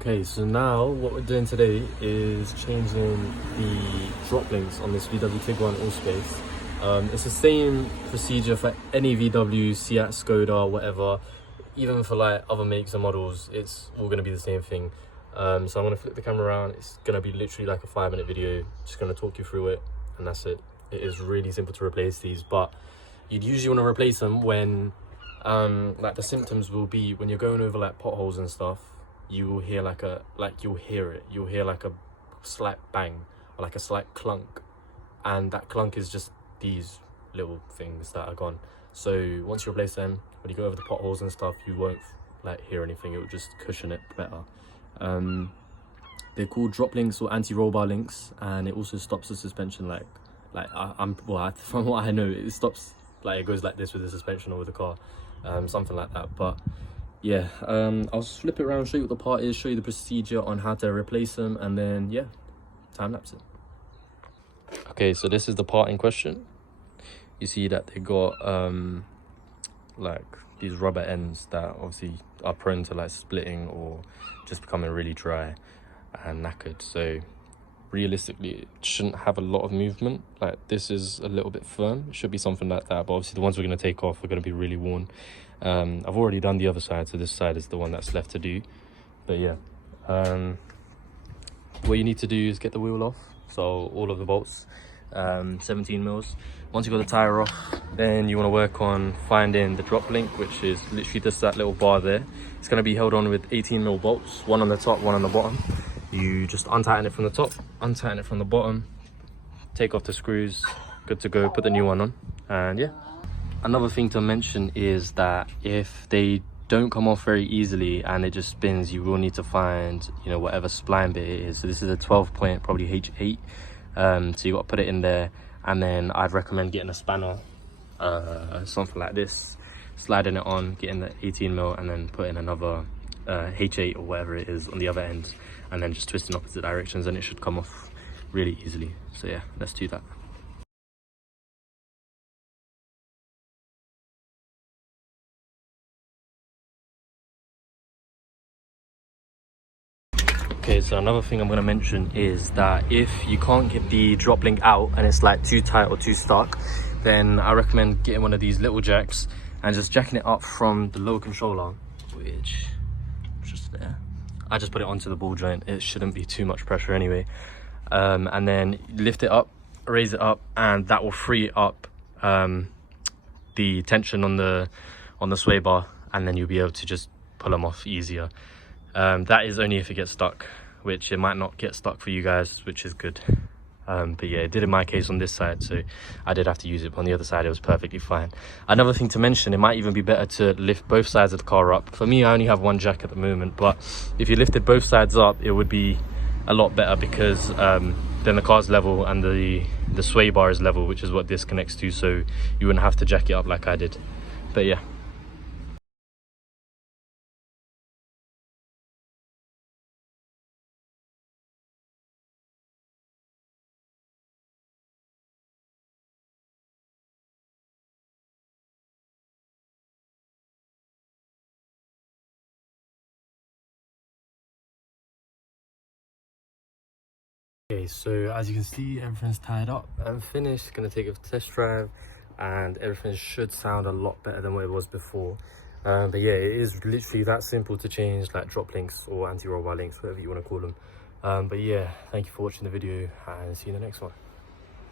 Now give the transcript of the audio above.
Okay, so now what we're doing today is changing the drop links on this VW Tiguan Allspace. It's the same procedure for any VW, SEAT, Skoda, whatever. Even for like other makes and models, it's all going to be the same thing. So I'm going to flip the camera around. It's going to be literally like a 5-minute video. Just going to talk you through it, and that's it. It is really simple to replace these, but you'd usually want to replace them when like the symptoms will be when you're going over like potholes and stuff. You will hear you'll hear like a slight bang or like a slight clunk, and that clunk is just these little things that are gone. So once you replace them, when you go over the potholes and stuff, you won't like hear anything. It will just cushion it better. They're called drop links or anti-roll bar links, and it also stops the suspension from what I know, it stops, like it goes like this with the suspension or with the car, something like that. But yeah, I'll just flip it around, show you what the part is, show you the procedure on how to replace them, and then yeah, time lapse it. Okay, so this is the part in question. You see that they got like these rubber ends that obviously are prone to like splitting or just becoming really dry and knackered. So realistically, it shouldn't have a lot of movement. Like this is a little bit firm, it should be something like that, but obviously the ones we're going to take off are going to be really worn. I've already done the other side, so this side is the one that's left to do. But yeah, what you need to do is get the wheel off, so all of the bolts, 17 mils. Once you've got the tire off, then you want to work on finding the drop link, which is literally just that little bar there. It's going to be held on with 18 mil bolts, one on the top, one on the bottom. You just untighten it from the top, untighten it from the bottom, take off the screws, good to go, put the new one on, and yeah. Another thing to mention is that if they don't come off very easily and it just spins, you will need to find, you know, whatever spline bit it is. So this is a 12 point, probably H8. So you got to put it in there, and then I'd recommend getting a spanner, something like this, sliding it on, getting the 18 mil, and then putting another H8 or whatever it is on the other end, and then just twisting opposite directions, and it should come off really easily. So yeah, let's do that. Okay, so another thing I'm going to mention is that if you can't get the drop link out and it's like too tight or too stuck, then I recommend getting one of these little jacks and just jacking it up from the lower controller, which is just there. I just put it onto the ball joint. It shouldn't be too much pressure anyway. And then lift it up, raise it up, and that will free up the tension on the sway bar, and then you'll be able to just pull them off easier. That is only if it gets stuck, which it might not get stuck for you guys, which is good. But yeah, it did in my case on this side, so I did have to use it, but on the other side it was perfectly fine. Another thing to mention, it might even be better to lift both sides of the car up. For me, I only have one jack at the moment, but if you lifted both sides up, it would be a lot better, because then the car's level and the sway bar is level, which is what this connects to, so you wouldn't have to jack it up like I did. But yeah. Okay, so as you can see, everything's tied up and finished. Gonna take a test drive, and everything should sound a lot better than what it was before. But yeah, it is literally that simple to change like drop links or anti-roll bar links, whatever you want to call them. But yeah, thank you for watching the video, and see you in the next one.